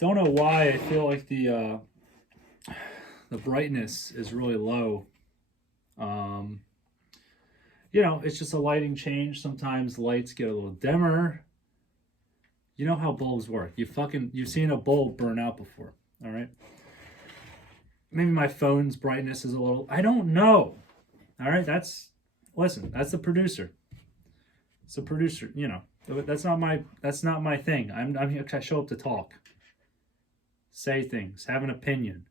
don't know why I feel like the brightness is really low. It's just a lighting change. Sometimes lights get a little dimmer. You know how bulbs work. You've seen a bulb burn out before. All right. Maybe my phone's brightness is a little. I don't know. All right. That's the producer. It's the producer. That's not my thing. I'm here. I show up to talk, say things, have an opinion.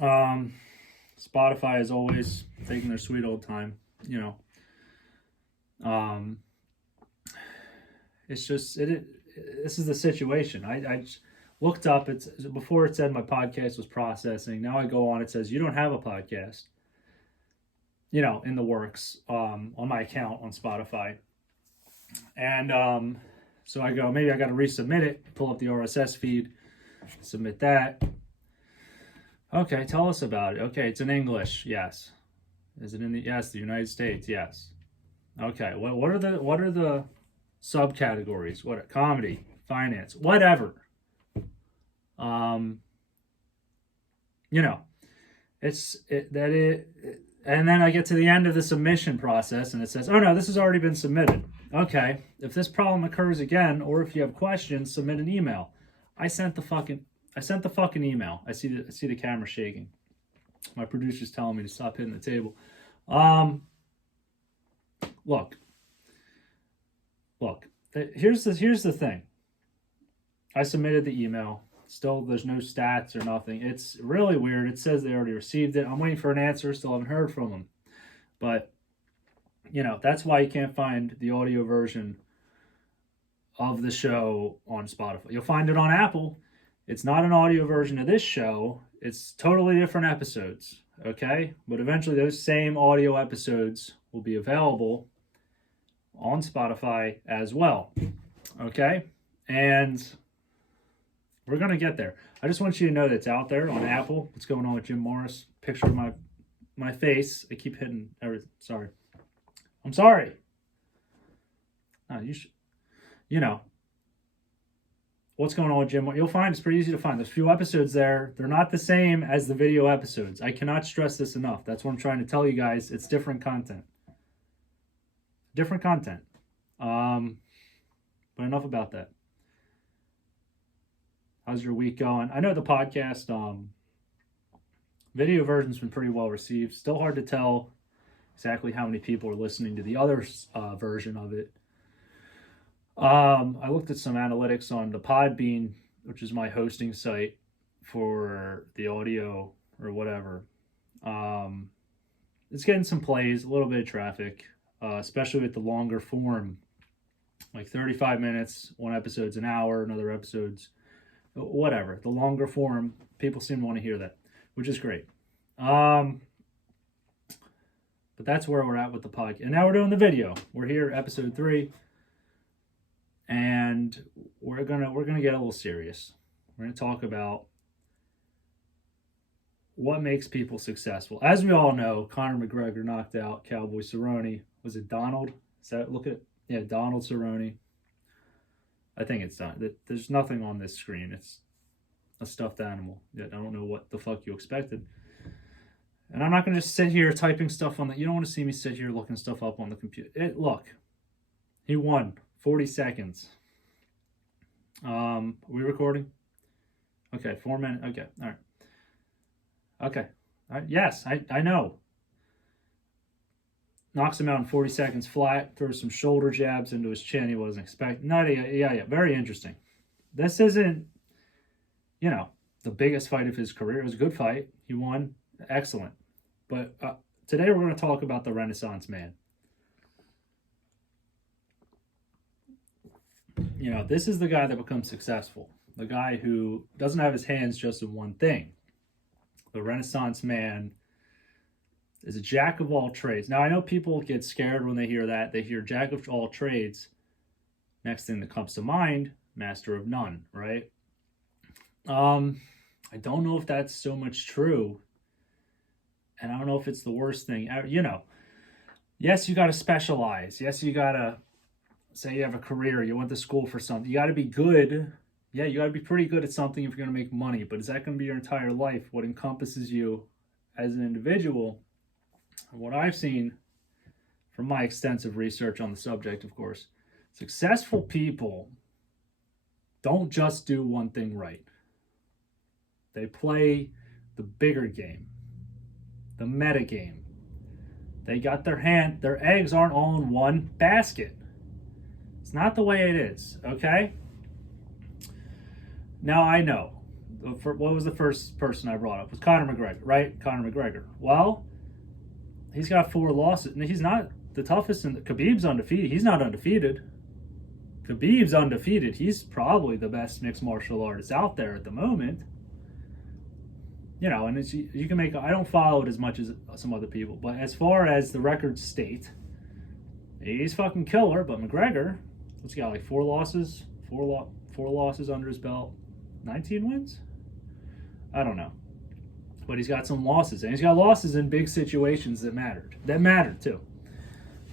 Spotify is always taking their sweet old time. It's just this is the situation. I looked up. It's before it said my podcast was processing. Now I go on. It says you don't have a podcast. In the works on my account on Spotify, and so I go. Maybe I got to resubmit it. Pull up the RSS feed, submit that. Okay, tell us about it. Okay, it's in English. Yes. Is it in the United States? Yes. Okay. What are the subcategories? What comedy, finance, whatever. And then I get to the end of the submission process and it says, "Oh no, this has already been submitted." Okay. If this problem occurs again, or if you have questions, submit an email. I sent the fucking email. I see the camera shaking. My producer's telling me to stop hitting the table. Look. Here's the thing. I submitted the email. Still, there's no stats or nothing. It's really weird. It says they already received it. I'm waiting for an answer. Still haven't heard from them. But that's why you can't find the audio version of the show on Spotify. You'll find it on Apple. It's not an audio version of this show. It's totally different episodes, okay? But eventually those same audio episodes will be available on Spotify as well, okay? And we're going to get there. I just want you to know that it's out there on Apple. What's going on with Jim Morris? Picture of my face. I keep hitting everything. Sorry. I'm sorry. You should, what's going on with Jim? You'll find it's pretty easy to find. There's a few episodes there. They're not the same as the video episodes. I cannot stress this enough. That's what I'm trying to tell you guys. It's different content. Different content. But enough about that. How's your week going? I know the podcast video version's been pretty well received. Still hard to tell exactly how many people are listening to the other version of it. I looked at some analytics on the Podbean, which is my hosting site for the audio or whatever. It's getting some plays, a little bit of traffic, especially with the longer form, like 35 minutes. One episode's an hour, another episode's whatever. The longer form, people seem to want to hear that, which is great. But that's where we're at with the podcast. And now we're doing the video. We're here, episode 3. And we're gonna get a little serious. We're gonna talk about what makes people successful. As we all know, Conor McGregor knocked out Cowboy Cerrone. Was it Donald? Donald Cerrone. I think it's done. There's nothing on this screen. It's a stuffed animal. I don't know what the fuck you expected. And I'm not gonna just sit here typing stuff on you don't want to see me sit here looking stuff up on the computer. Look, he won. 40 seconds. Are we recording? Okay, 4 minutes. Okay, all right. Okay. All right. Yes, I know. Knocks him out in 40 seconds flat, throws some shoulder jabs into his chin he wasn't expecting. Yeah. Very interesting. This isn't, the biggest fight of his career. It was a good fight. He won. Excellent. But today we're going to talk about the Renaissance man. This is the guy that becomes successful. The guy who doesn't have his hands just in one thing. The Renaissance man is a jack of all trades. Now, I know people get scared when they hear that. They hear jack of all trades. Next thing that comes to mind, master of none, right? I don't know if that's so much true. And I don't know if it's the worst thing. Yes, you got to specialize. Yes, you got to say you have a career, you went to school for something, you got to be good. Yeah, you got to be pretty good at something if you're going to make money, but is that going to be your entire life? What encompasses you as an individual? And what I've seen from my extensive research on the subject, of course, successful people don't just do one thing right. They play the bigger game, the meta game. They got their eggs aren't all in one basket. It's not the way it is, okay? Now I know. What was the first person I brought up? It was Conor McGregor, right? Conor McGregor. Well, he's got 4 losses. And he's not the toughest. Khabib's undefeated. He's not undefeated. Khabib's undefeated. He's probably the best mixed martial artist out there at the moment. You know, and you can make. I don't follow it as much as some other people, but as far as the records state, he's fucking killer. But McGregor, what's he got, like 4 losses? Four losses under his belt. 19 wins? I don't know. But he's got some losses. And he's got losses in big situations that mattered. That mattered, too.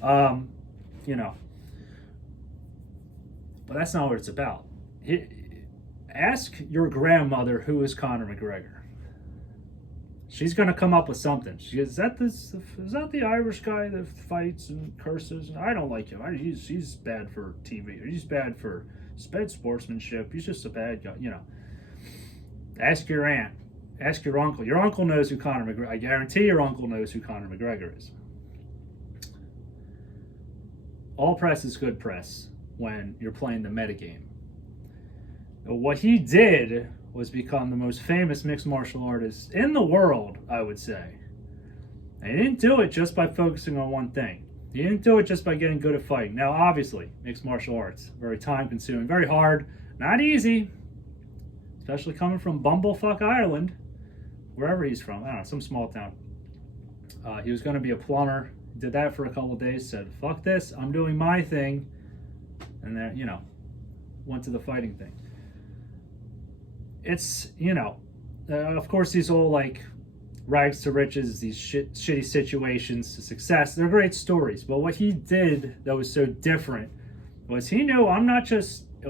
You know. But that's not what it's about. Ask your grandmother who is Conor McGregor. She's going to come up with something. She goes, is that the Irish guy that fights and curses? And I don't like him. He's bad for TV. He's bad for sportsmanship. He's just a bad guy, you know. Ask your aunt. Ask your uncle. Your uncle knows who Conor McGregor. I guarantee your uncle knows who Conor McGregor is. All press is good press when you're playing the metagame. What he did was become the most famous mixed martial artist in the world, I would say. And he didn't do it just by focusing on one thing. He didn't do it just by getting good at fighting. Now, obviously, mixed martial arts, very time-consuming, very hard, not easy, especially coming from Bumblefuck, Ireland, wherever he's from. I don't know, some small town. He was going to be a plumber. Did that for a couple of days, said, fuck this, I'm doing my thing. And then, you know, went to the fighting thing. It's, you know, of course, these all, like, rags to riches, these shitty situations to success, they're great stories. But what he did that was so different was he knew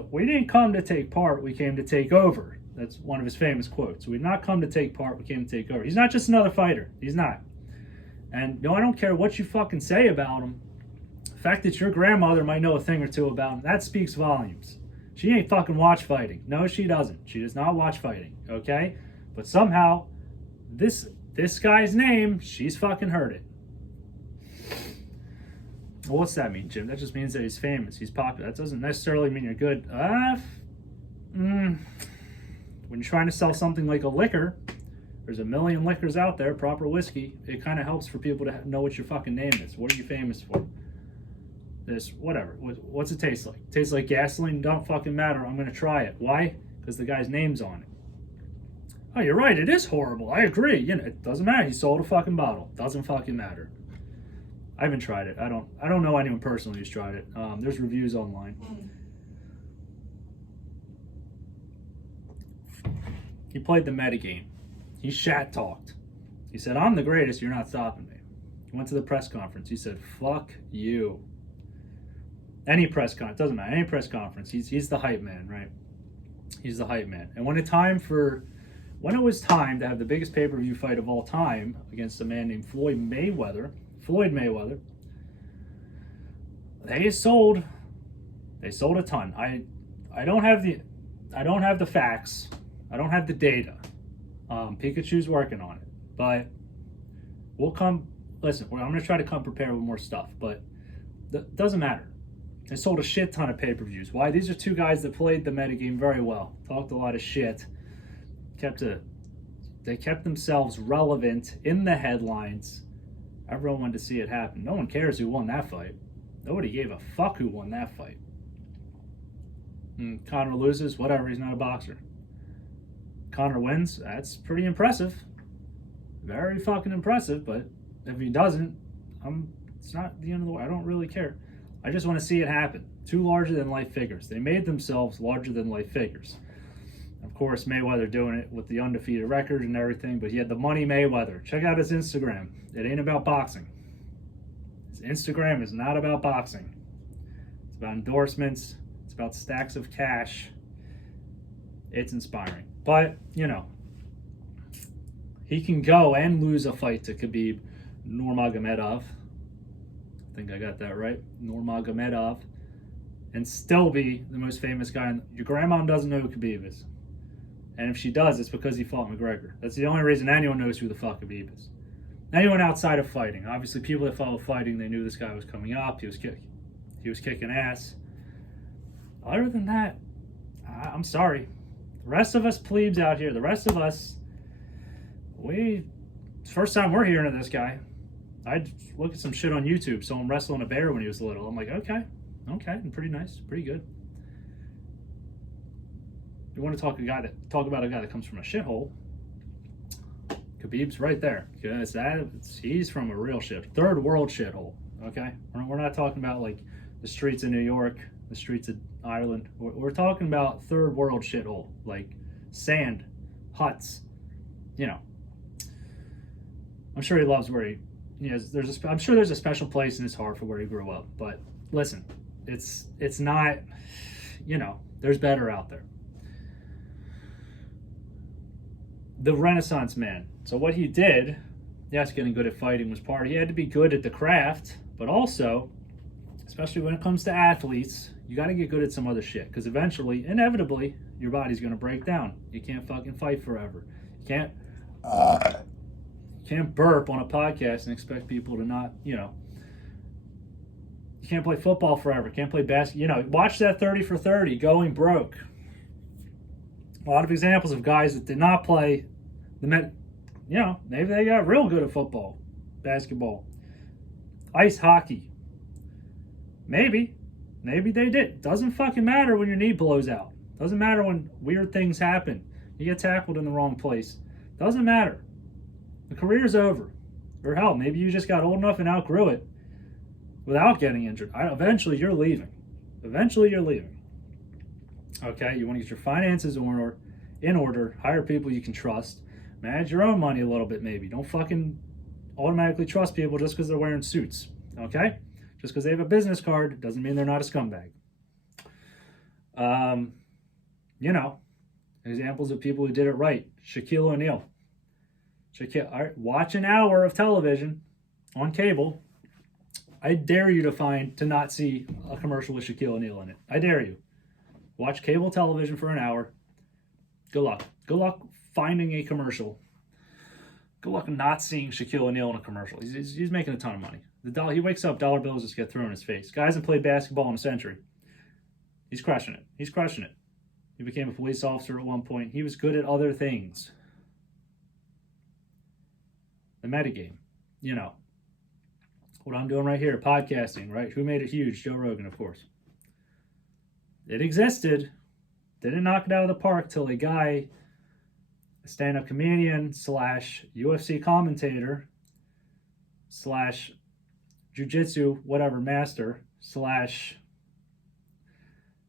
we didn't come to take part, we came to take over. That's one of his famous quotes. We did not come to take part, we came to take over. He's not just another fighter. He's not. And no, I don't care what you fucking say about him. The fact that your grandmother might know a thing or two about him, that speaks volumes. She ain't fucking watch fighting. No, she doesn't. She does not watch fighting, okay? But somehow, this guy's name, she's fucking heard it. Well, what's that mean, Jim? That just means that he's famous. He's popular. That doesn't necessarily mean you're good. When you're trying to sell something like a liquor, there's a million liquors out there, proper whiskey. It kind of helps for people to know what your fucking name is. What are you famous for? This, whatever. What's it taste like? It tastes like gasoline? Don't fucking matter. I'm going to try it. Why? Because the guy's name's on it. Oh, you're right. It is horrible. I agree. You know, it doesn't matter. He sold a fucking bottle. Doesn't fucking matter. I haven't tried it. I don't know anyone personally who's tried it. There's reviews online. He played the metagame. He shat talked. He said, I'm the greatest. You're not stopping me. He went to the press conference. He said, fuck you. Any press conference, doesn't matter, any press conference, he's the hype man, right? He's the hype man. And when it was time to have the biggest pay-per-view fight of all time against a man named Floyd Mayweather, they sold a ton. I don't have the facts. I don't have the data. Pikachu's working on it, but listen, I'm going to try to come prepared with more stuff, but doesn't matter. They sold a shit ton of pay-per-views. Why? These are two guys that played the metagame very well. Talked a lot of shit. They kept themselves relevant in the headlines. Everyone wanted to see it happen. No one cares who won that fight. Nobody gave a fuck who won that fight. Conor loses, whatever, he's not a boxer. Conor wins, that's pretty impressive. Very fucking impressive, but if he doesn't, it's not the end of the world. I don't really care. I just want to see it happen. Two larger-than-life figures. They made themselves larger-than-life figures. Of course, Mayweather doing it with the undefeated record and everything, but he had the money Mayweather. Check out his Instagram. It ain't about boxing. His Instagram is not about boxing. It's about endorsements. It's about stacks of cash. It's inspiring. But, you know, he can go and lose a fight to Khabib Nurmagomedov. I think I got that right. Nurmagomedov. And still be the most famous guy. Your grandma doesn't know who Khabib is. And if she does, it's because he fought McGregor. That's the only reason anyone knows who the fuck Khabib is. Anyone outside of fighting. Obviously, people that follow fighting, they knew this guy was coming up. He was kicking ass. Other than that, I'm sorry. The rest of us plebes out here, the rest of us, it's the first time we're hearing of this guy. I'd look at some shit on YouTube, saw him wrestling a bear when he was little. I'm like, okay, and pretty nice, pretty good. You want to talk about a guy that comes from a shithole? Khabib's right there. He's from a real third world shithole. Okay, we're not talking about like the streets of New York, the streets of Ireland. We're talking about third world shithole, like sand, huts. You know, I'm sure he loves where he. I'm sure there's a special place in his heart for where he grew up. But listen, it's not. You know, there's better out there. The Renaissance man. So what he did, yes, getting good at fighting was part. He had to be good at the craft, but also, especially when it comes to athletes, you got to get good at some other shit. Because eventually, inevitably, your body's going to break down. You can't fucking fight forever. You can't burp on a podcast and expect people to not, you know. You can't play football forever. Can't play basketball. You know, watch that 30 for 30, going broke. A lot of examples of guys that did not play you know, maybe they got real good at football, basketball, ice hockey. Maybe they did. Doesn't fucking matter when your knee blows out. Doesn't matter when weird things happen. You get tackled in the wrong place. Doesn't matter. The career's over. Or hell, maybe you just got old enough and outgrew it without getting injured. Eventually you're leaving. Okay, you want to get your finances in order, hire people you can trust, manage your own money a little bit maybe. Don't fucking automatically trust people just because they're wearing suits, okay? Just because they have a business card doesn't mean they're not a scumbag. You know, examples of people who did it right. Shaquille O'Neal. All right, watch an hour of television on cable. I dare you to not see a commercial with Shaquille O'Neal in it. I dare you. Watch cable television for an hour. Good luck. Good luck finding a commercial. Good luck not seeing Shaquille O'Neal in a commercial. He's making a ton of money. He wakes up, dollar bills just get thrown in his face. Guy hasn't played basketball in a century. He's crushing it. He became a police officer at one point. He was good at other things. The metagame. You know. What I'm doing right here, podcasting, right? Who made it huge? Joe Rogan, of course. It existed. Didn't knock it out of the park till a guy, a stand-up comedian / UFC commentator / jiu-jitsu whatever master /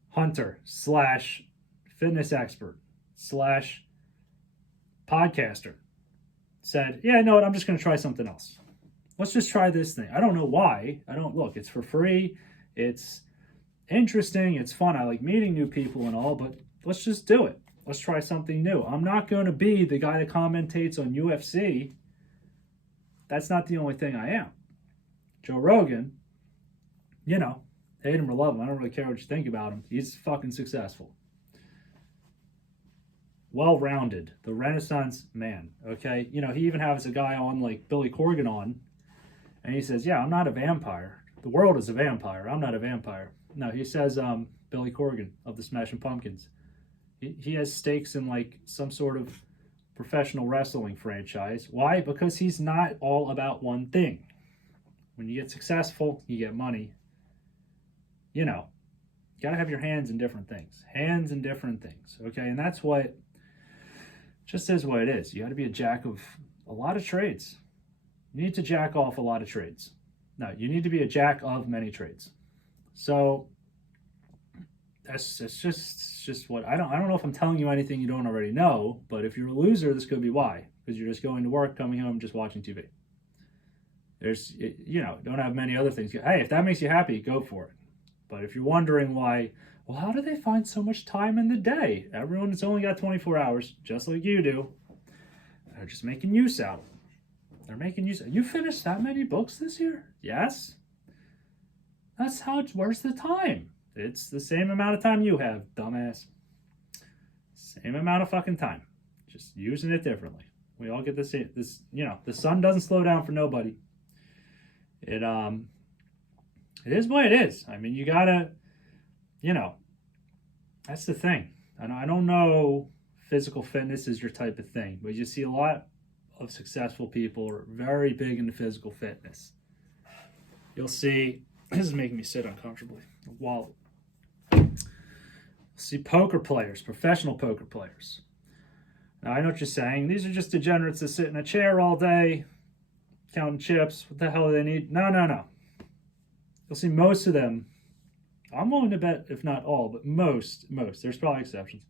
hunter / fitness expert / podcaster said, yeah, no, I'm just going to try something else. Let's just try this thing. I don't know why. Look, it's for free. It's interesting. It's fun. I like meeting new people and all, but let's just do it. Let's try something new. I'm not going to be the guy that commentates on UFC. That's not the only thing I am. Joe Rogan, you know, hate him or love him. I don't really care what you think about him. He's fucking successful. Well-rounded. The Renaissance man, okay? You know, he even has a guy on like Billy Corgan on, and he says, yeah, I'm not a vampire. The world is a vampire. I'm not a vampire. No, he says, Billy Corgan of the Smashing Pumpkins. He has stakes in like some sort of professional wrestling franchise. Why? Because he's not all about one thing. When you get successful, you get money. You know, you got to have your hands in different things. Okay? And that's what, just is what it is. You got to be a jack of a lot of trades. You need to jack off a lot of trades. No, you need to be a jack of many trades. So it's just what I don't know if I'm telling you anything you don't already know, but if you're a loser, this could be why. Because you're just going to work, coming home, just watching TV. Don't have many other things. Hey, if that makes you happy, go for it. But if you're wondering why, well, how do they find so much time in the day? Everyone's only got 24 hours, just like you do. They're just making use out of it. They're making use. You finished that many books this year? Yes. That's how it's. Where's the time? It's the same amount of time you have, dumbass. Same amount of fucking time. Just using it differently. We all get this. The sun doesn't slow down for nobody. It is what it is. I mean, you gotta, that's the thing. I don't know physical fitness is your type of thing, but you see a lot of successful people are very big into physical fitness. You'll see, this is making me sit uncomfortably. Wallet. See poker players, professional poker players. Now, I know what you're saying. These are just degenerates that sit in a chair all day, counting chips. What the hell do they need? No. You'll see most of them, I'm willing to bet, if not all, but most, there's probably exceptions,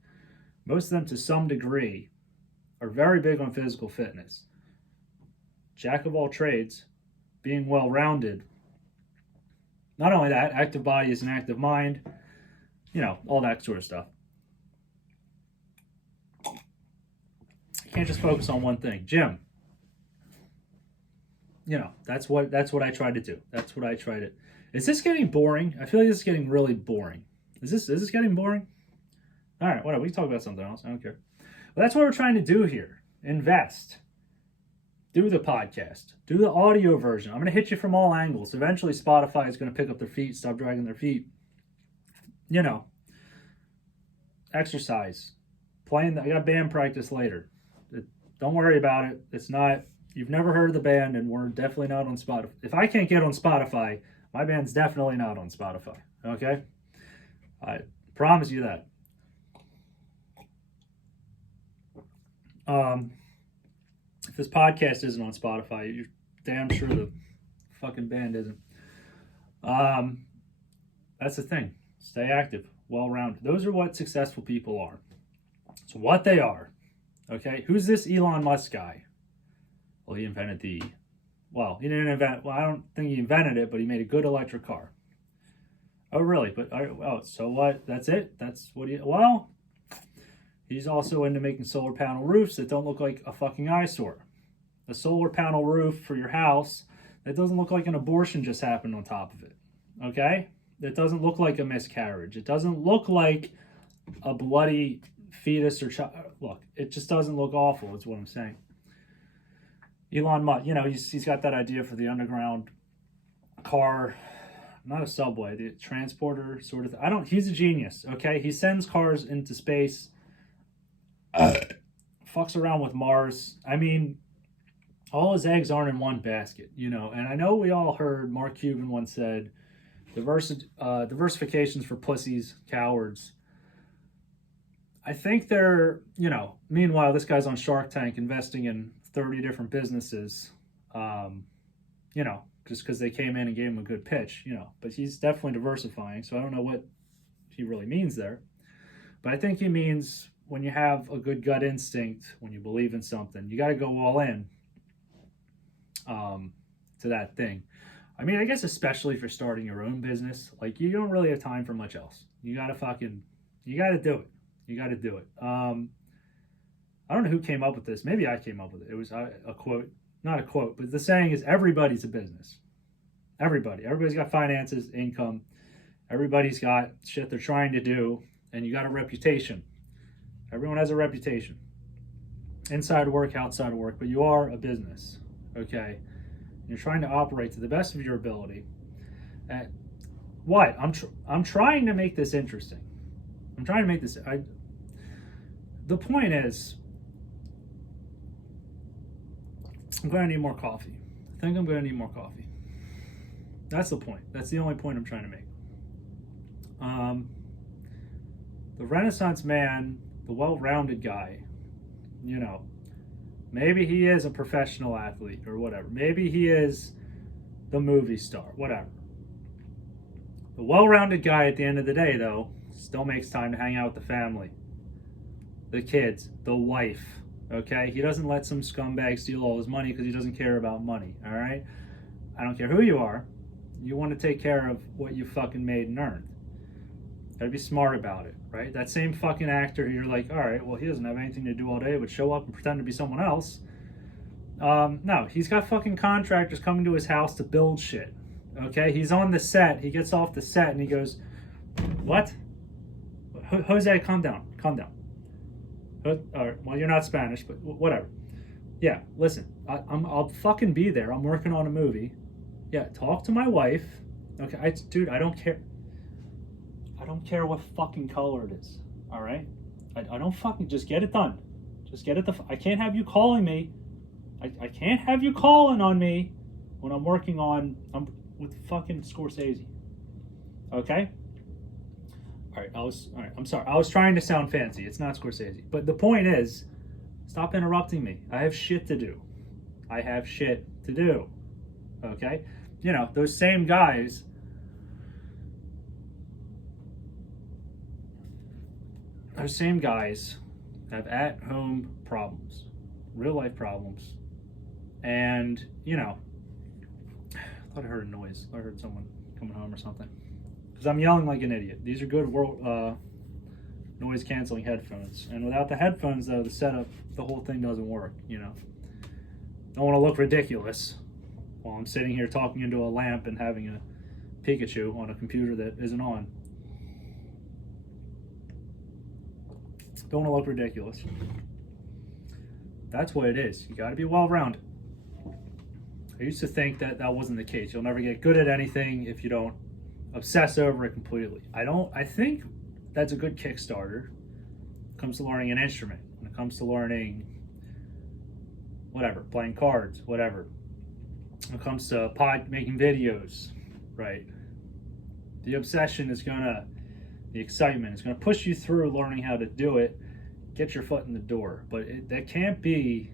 most of them to some degree are very big on physical fitness. Jack of all trades, being well-rounded. Not only that, active body is an active mind, all that sort of stuff. You can't just focus on one thing. Gym. That's what I try to do. That's what I try to. Is this getting boring? I feel like this is getting really boring. Is this getting boring? All right, whatever. We can talk about something else. I don't care. But that's what we're trying to do here. Invest. Do the podcast. Do the audio version. I'm going to hit you from all angles. Eventually, Spotify is going to pick up their feet, stop dragging their feet. Exercise. Playing. I got band practice later. Don't worry about it. It's not. You've never heard of the band, and we're definitely not on Spotify. If I can't get on Spotify, my band's definitely not on Spotify. Okay? I promise you that. If this podcast isn't on Spotify, you're damn sure the fucking band isn't. That's the thing. Stay active, well-rounded. Those are what successful people are. It's what they are. Okay? Who's this Elon Musk guy? Well, he invented he didn't invent, I don't think he invented it, but he made a good electric car. Oh, really? But, so what? That's it? That's what he's also into making solar panel roofs that don't look like a fucking eyesore. A solar panel roof for your house that doesn't look like an abortion just happened on top of it. Okay? That doesn't look like a miscarriage. It doesn't look like a bloody fetus or child. Look, it just doesn't look awful, is what I'm saying. Elon Musk, he's got that idea for the underground car, not a subway, the transporter sort of thing. He's a genius, okay? He sends cars into space, fucks around with Mars. I mean, all his eggs aren't in one basket, and I know we all heard Mark Cuban once said, diversification's for pussies, cowards. I think they're, meanwhile, this guy's on Shark Tank investing in 30 different businesses, just because they came in and gave him a good pitch, but he's definitely diversifying. So I don't know what he really means there, but I think he means when you have a good gut instinct, when you believe in something, you got to go all in, to that thing. I mean, I guess especially if you're starting your own business, like you don't really have time for much else. You got to do it. You got to do it. I don't know who came up with this. Maybe I came up with it. It was a quote, not a quote, but the saying is everybody's a business. Everybody's got finances, income. Everybody's got shit they're trying to do, and you got a reputation. Everyone has a reputation. Inside work, outside work, but you are a business, okay? You're trying to operate to the best of your ability. What? I'm trying to make this interesting. I'm trying to make this. The point is, I'm going to need more coffee. I think I'm going to need more coffee. That's the point. That's the only point I'm trying to make. The Renaissance man, the well-rounded guy, maybe he is a professional athlete or whatever. Maybe he is the movie star, whatever. The well-rounded guy at the end of the day, though, still makes time to hang out with the family, the kids, the wife, okay? He doesn't let some scumbag steal all his money because he doesn't care about money, all right? I don't care who you are. You want to take care of what you fucking made and earned. Gotta be smart about it, right? That same fucking actor, you're like, all right, well, he doesn't have anything to do all day but show up and pretend to be someone else. No, he's got fucking contractors coming to his house to build shit. Okay, he's on the set. He gets off the set and he goes, "What? Jose, calm down, calm down." All right, well, you're not Spanish, but whatever. Yeah, listen, I'll fucking be there. I'm working on a movie. Yeah, talk to my wife. Okay, dude, I don't care. I don't care what fucking color it is. All right, I don't fucking just get it done. Just get it. I can't have you calling me. I can't have you calling on me when I'm working on with fucking Scorsese. Okay. All right. I'm sorry. I was trying to sound fancy. It's not Scorsese. But the point is, stop interrupting me. I have shit to do. I have shit to do. Okay? You know, those same guys have at-home problems, real-life problems. And, you know, I thought I heard a noise. I heard someone coming home or something. Because I'm yelling like an idiot. These are good noise canceling headphones. And without the headphones, though, the setup, the whole thing doesn't work, you know. Don't want to look ridiculous while I'm sitting here talking into a lamp and having a Pikachu on a computer that isn't on. Don't want to look ridiculous. That's what it is. You got to be well-rounded. I used to think that wasn't the case. You'll never get good at anything if you don't obsess over it completely. I think that's a good Kickstarter when it comes to learning an instrument, when it comes to learning whatever, playing cards, whatever. When it comes to making videos, right? The obsession is the excitement is gonna push you through learning how to do it, get your foot in the door. But that can't be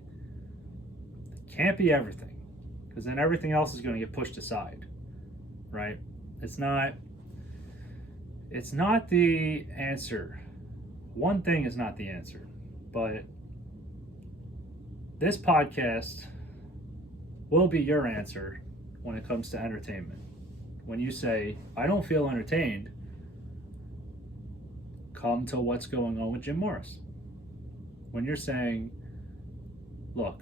everything, because then everything else is gonna get pushed aside, right? It's not the answer. One thing is not the answer, but this podcast will be your answer when it comes to entertainment. When you say, I don't feel entertained, come to What's Going On with Jim Morris. When you're saying, look,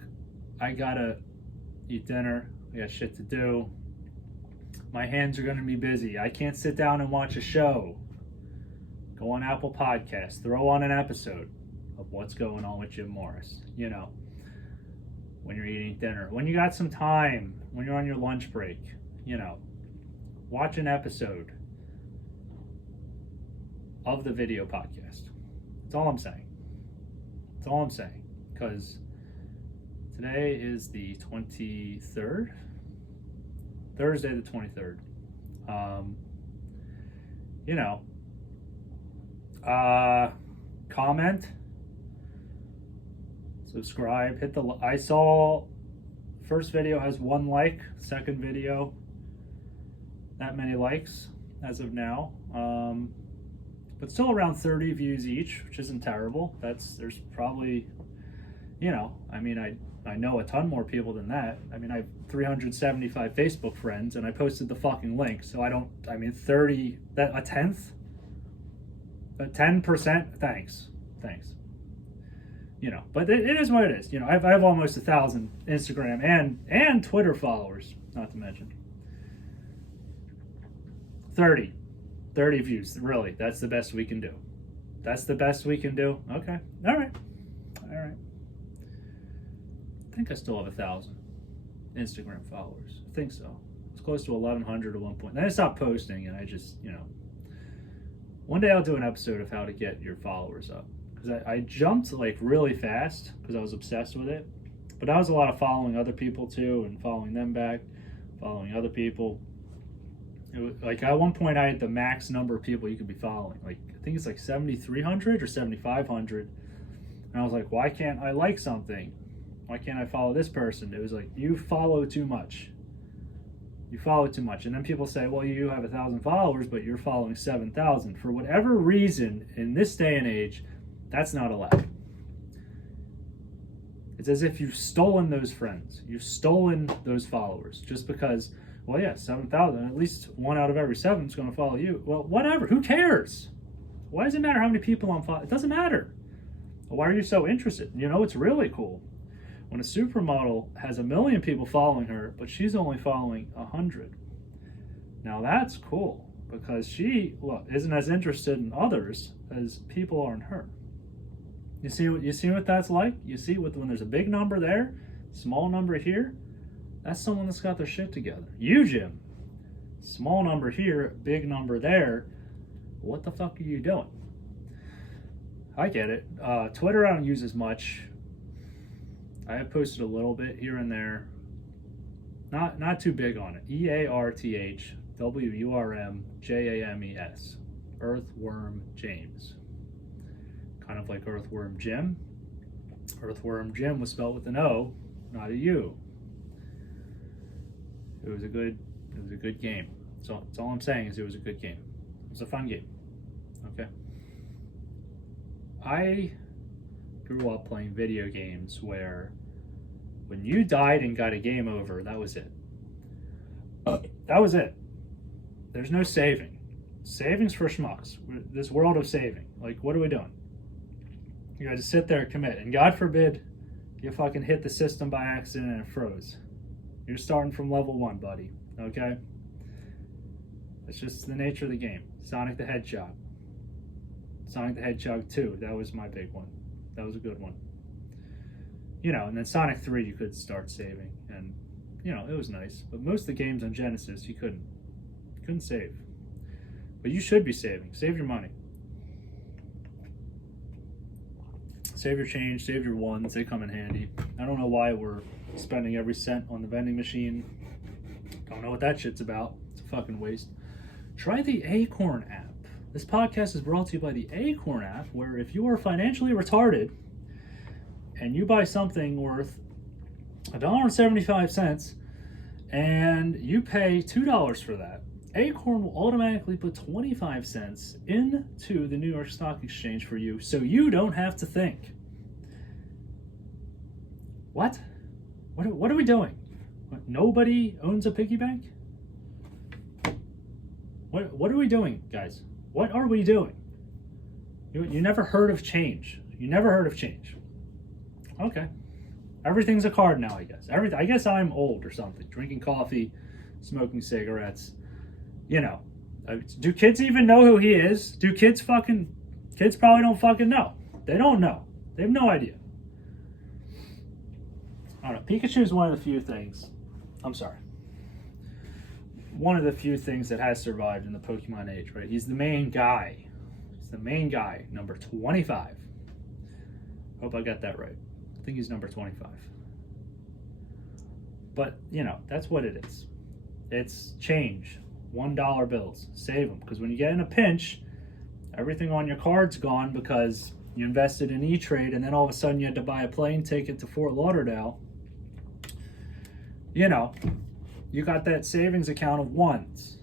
I gotta eat dinner, I got shit to do, my hands are going to be busy, I can't sit down and watch a show, go on Apple Podcasts, throw on an episode of What's Going On with Jim Morris. You know, when you're eating dinner, when you got some time, when you're on your lunch break, you know, watch an episode of the video podcast. That's all I'm saying. That's all I'm saying. Because today is the 23rd. Thursday the 23rd. You know, comment, subscribe, hit the. I saw first video has 1 like, second video that many likes as of now, but still around 30 views each, which isn't terrible. There's probably, you know, I mean, I know a ton more people than that. I mean, I have 375 Facebook friends, and I posted the fucking link. So 30, that a tenth, 10%. Thanks. You know, but it is what it is. You know, I have almost 1,000 Instagram and Twitter followers, not to mention. 30 views. Really, that's the best we can do. That's the best we can do. Okay. All right. I think I still have 1,000 Instagram followers. I think so. It's close to 1,100 at one point. Then I stopped posting, and I just, you know, one day I'll do an episode of how to get your followers up, because I jumped like really fast because I was obsessed with it. But that was a lot of following other people too, and following them back, following other people. It was, like, at one point I had the max number of people you could be following. Like, I think it's like 7,300 or 7,500. And I was like, why can't I like something? Why can't I follow this person? It was like, you follow too much. You follow too much. And then people say, well, you have 1,000 followers, but you're following 7,000. For whatever reason, in this day and age, that's not allowed. It's as if you've stolen those friends. You've stolen those followers. Just because, well, yeah, 7,000. At least 1 out of every 7 is going to follow you. Well, whatever. Who cares? Why does it matter how many people I'm following? It doesn't matter. Why are you so interested? You know, it's really cool when a supermodel has 1 million people following her, but she's only following 100. Now that's cool because she isn't as interested in others as people are in her. You see what that's like? You see when there's a big number there, small number here, that's someone that's got their shit together. You, Jim, small number here, big number there. What the fuck are you doing? I get it. Twitter I don't use as much. I have posted a little bit here and there. Not too big on it. EARTHWURMJAMES. Earthworm James. Kind of like Earthworm Jim. Earthworm Jim was spelled with an O, not a U. It was a good game. So that's all I'm saying is it was a good game. It was a fun game. Okay. I grew up playing video games where when you died and got a game over, that was it. That was it. There's no saving. Saving's for schmucks. This world of saving. Like, what are we doing? You gotta sit there and commit. And God forbid you fucking hit the system by accident and it froze. You're starting from level 1, buddy. Okay? It's just the nature of the game. Sonic the Hedgehog. Sonic the Hedgehog 2, that was my big one. That was a good one. You know, and then Sonic 3 you could start saving. And, you know, it was nice. But most of the games on Genesis you couldn't. You couldn't save. But you should be saving. Save your money. Save your change, save your ones, they come in handy. I don't know why we're spending every cent on the vending machine. Don't know what that shit's about. It's a fucking waste. Try the Acorn app. This podcast is brought to you by the Acorn app, where if you are financially retarded and you buy something worth $1.75 and you pay $2 for that, Acorn will automatically put 25 cents into the New York Stock Exchange for you so you don't have to think. What? What are we doing? What, nobody owns a piggy bank? What are we doing, guys? What are we doing? You never heard of change. You never heard of change. Okay. Everything's a card now, I guess. I guess I'm old or something. Drinking coffee, smoking cigarettes. You know. Do kids even know who he is? Kids probably don't fucking know. They don't know. They have no idea. I don't know. Pikachu is one of the few things. I'm sorry. One of the few things that has survived in the Pokemon age, right? He's the main guy. He's the main guy, number 25. Hope I got that right. I think he's number 25. But, you know, that's what it is. It's change. $1 bills. Save them. Because when you get in a pinch, everything on your card's gone because you invested in E-Trade and then all of a sudden you had to buy a plane ticket to Fort Lauderdale. You know, you got that savings account of ones.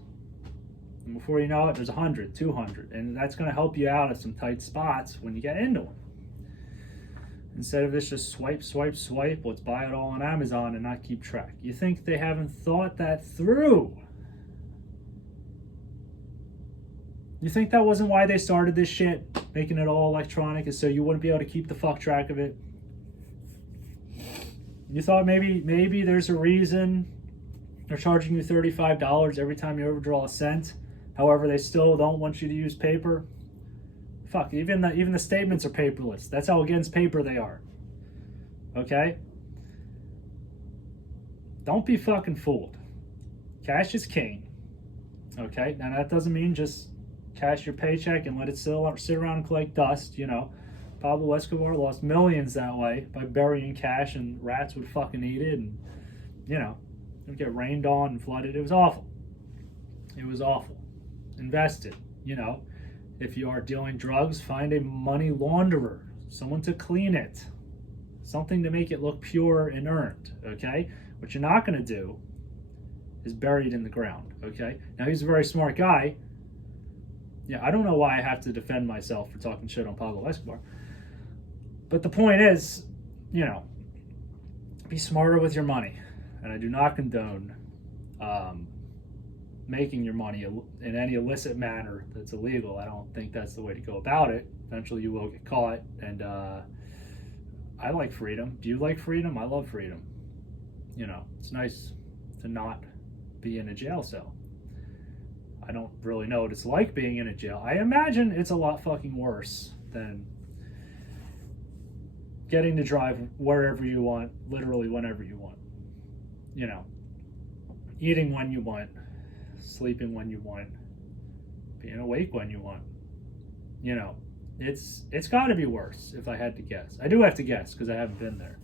And before you know it, there's 100, 200. And that's going to help you out at some tight spots when you get into them. Instead of this just swipe, let's buy it all on Amazon and not keep track. You think they haven't thought that through? You think that wasn't why they started this shit? Making it all electronic is so you wouldn't be able to keep the fuck track of it? You thought maybe there's a reason they're charging you $35 every time you overdraw a cent. However, they still don't want you to use paper. Fuck, even the statements are paperless. That's how against paper they are. Okay? Don't be fucking fooled. Cash is king. Okay? Now that doesn't mean just cash your paycheck and let it sit around and collect dust, you know. Pablo Escobar lost millions that way by burying cash and rats would fucking eat it and, you know, it would get rained on and flooded. It was awful. It was awful. Invest it, you know. If you are dealing drugs, find a money launderer, someone to clean it, something to make it look pure and earned, okay? What you're not going to do is bury it in the ground, okay? Now, he's a very smart guy. Yeah, I don't know why I have to defend myself for talking shit on Pablo Escobar. But the point is, you know, be smarter with your money. And I do not condone making your money in any illicit manner that's illegal. I don't think that's the way to go about it. Eventually you will get caught, and I like freedom. Do you like freedom? I love freedom. You know, it's nice to not be in a jail cell. I don't really know what it's like being in a jail. I imagine it's a lot fucking worse than getting to drive wherever you want, literally whenever you want. You know, eating when you want, sleeping when you want, being awake when you want. You know, it's got to be worse if I had to guess. I do have to guess because I haven't been there.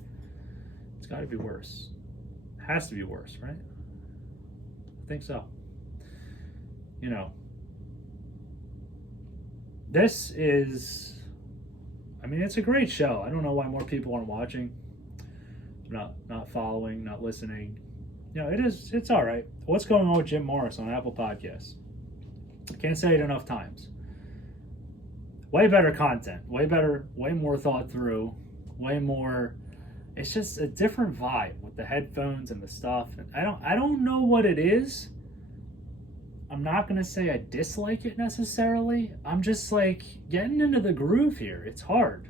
It's got to be worse. It has to be worse, right? I think so. You know, this is, I mean, it's a great show. I don't know why more people aren't watching, not following, not listening. You know, it's all right. What's going on with Jim Morris on Apple Podcasts? I can't say it enough times. Way better content, way better, way more thought through, way more. It's just a different vibe with the headphones and the stuff. And I don't know what it is. I'm not going to say I dislike it necessarily. I'm just like getting into the groove here. It's hard.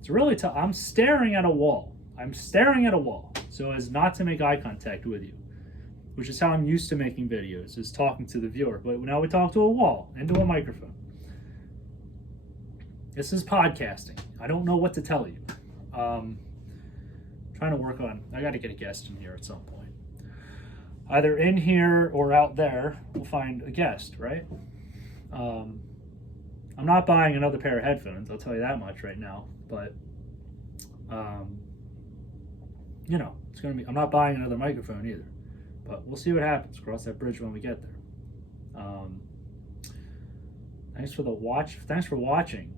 It's really tough. I'm staring at a wall. So as not to make eye contact with you, which is how I'm used to making videos, is talking to the viewer. But now we talk to a wall, into a microphone. This is podcasting. I don't know what to tell you. Trying to work on, I got to get a guest in here at some point. Either in here or out there, we'll find a guest, right? I'm not buying another pair of headphones, I'll tell you that much right now. But, you know, it's going to be, I'm not buying another microphone either. But we'll see what happens. Cross that bridge when we get there. Thanks for watching.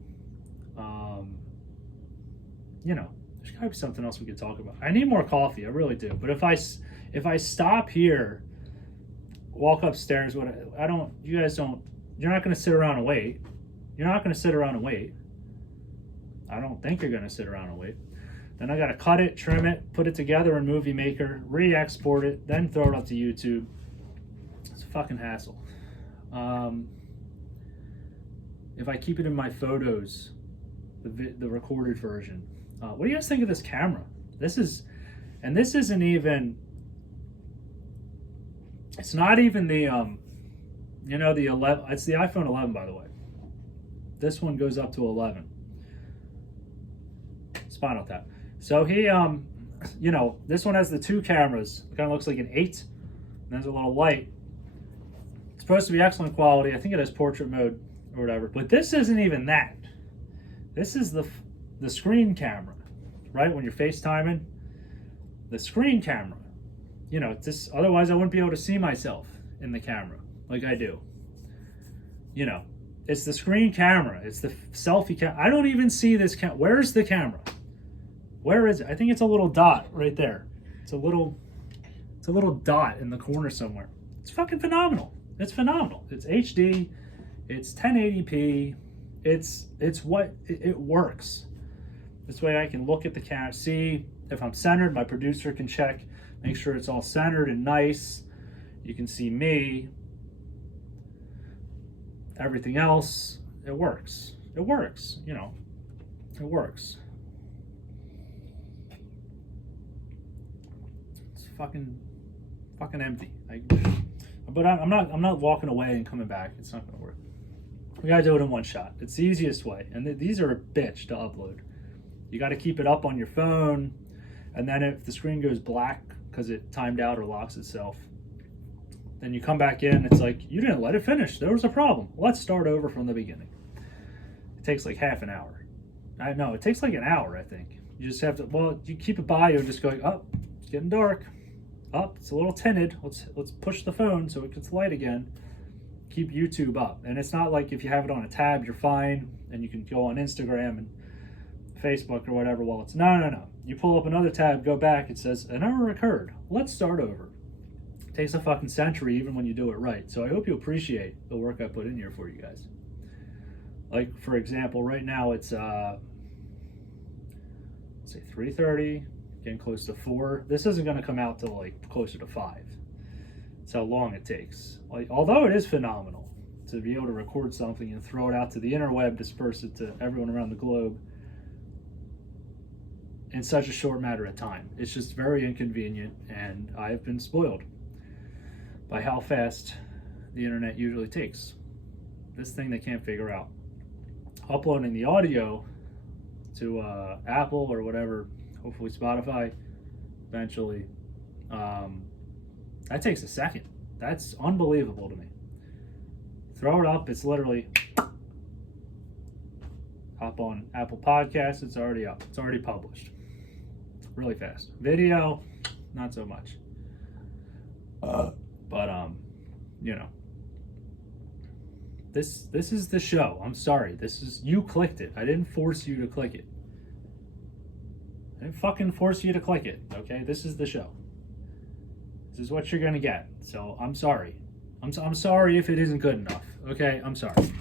You know, there's got to be something else we could talk about. I need more coffee, I really do. But if I stop here, walk upstairs, you're not going to sit around and wait. You're not going to sit around and wait. I don't think you're going to sit around and wait. Then I got to cut it, trim it, put it together in Movie Maker, re-export it, then throw it up to YouTube. It's a fucking hassle. If I keep it in my photos, the recorded version. What do you guys think of this camera? This isn't even, it's not even the, the 11, it's the iPhone 11, by the way. This one goes up to 11. Spinal Tap. So he, this one has the two cameras. It kind of looks like an 8. And there's a little light. It's supposed to be excellent quality. I think it has portrait mode or whatever. But this isn't even that. This is the screen camera, right? When you're FaceTiming, the screen camera. You know, otherwise I wouldn't be able to see myself in the camera like I do. You know, it's the screen camera. It's the selfie camera. I don't even see this camera. Where's the camera? Where is it? I think it's a little dot right there. It's a little dot in the corner somewhere. It's fucking phenomenal. It's phenomenal. It's HD. It's 1080p. It works. This way I can look at the camera, see if I'm centered. My producer can check, make sure it's all centered and nice. You can see me. Everything else, it works. It works, you know. It works. It's fucking empty. But I'm not walking away and coming back. It's not gonna work. We gotta do it in one shot. It's the easiest way. And these are a bitch to upload. You gotta keep it up on your phone, and then if the screen goes black because it timed out or locks itself, then you come back in, it's like, you didn't let it finish. There was a problem. Let's start over from the beginning. It takes like half an hour. It takes like an hour, I think. You just have to, you keep it by you and just going, it's getting dark. It's a little tinted. Let's push the phone so it gets light again. Keep YouTube up. And it's not like if you have it on a tab, you're fine, and you can go on Instagram and Facebook or whatever while it's, no. You pull up another tab, go back, it says, an error occurred. Let's start over. It takes a fucking century even when you do it right. So I hope you appreciate the work I put in here for you guys. Like, for example, right now it's, let's say 3:30, getting close to 4. This isn't going to come out till like closer to 5. It's how long it takes. Like, although it is phenomenal to be able to record something and throw it out to the interweb, disperse it to everyone around the globe in such a short matter of time. It's just very inconvenient, and I've been spoiled by how fast the internet usually takes. This thing they can't figure out. Uploading the audio to Apple or whatever, hopefully Spotify eventually, that takes a second. That's unbelievable to me. Throw it up, it's literally hop on Apple Podcasts, it's already up, it's already published. Really fast. Video, not so much. But you know, this is the show. I'm sorry. This is, you clicked it. I didn't force you to click it. I didn't fucking force you to click it. Okay, this is the show. This is what you're gonna get. So I'm sorry. I'm sorry if it isn't good enough. Okay, I'm sorry.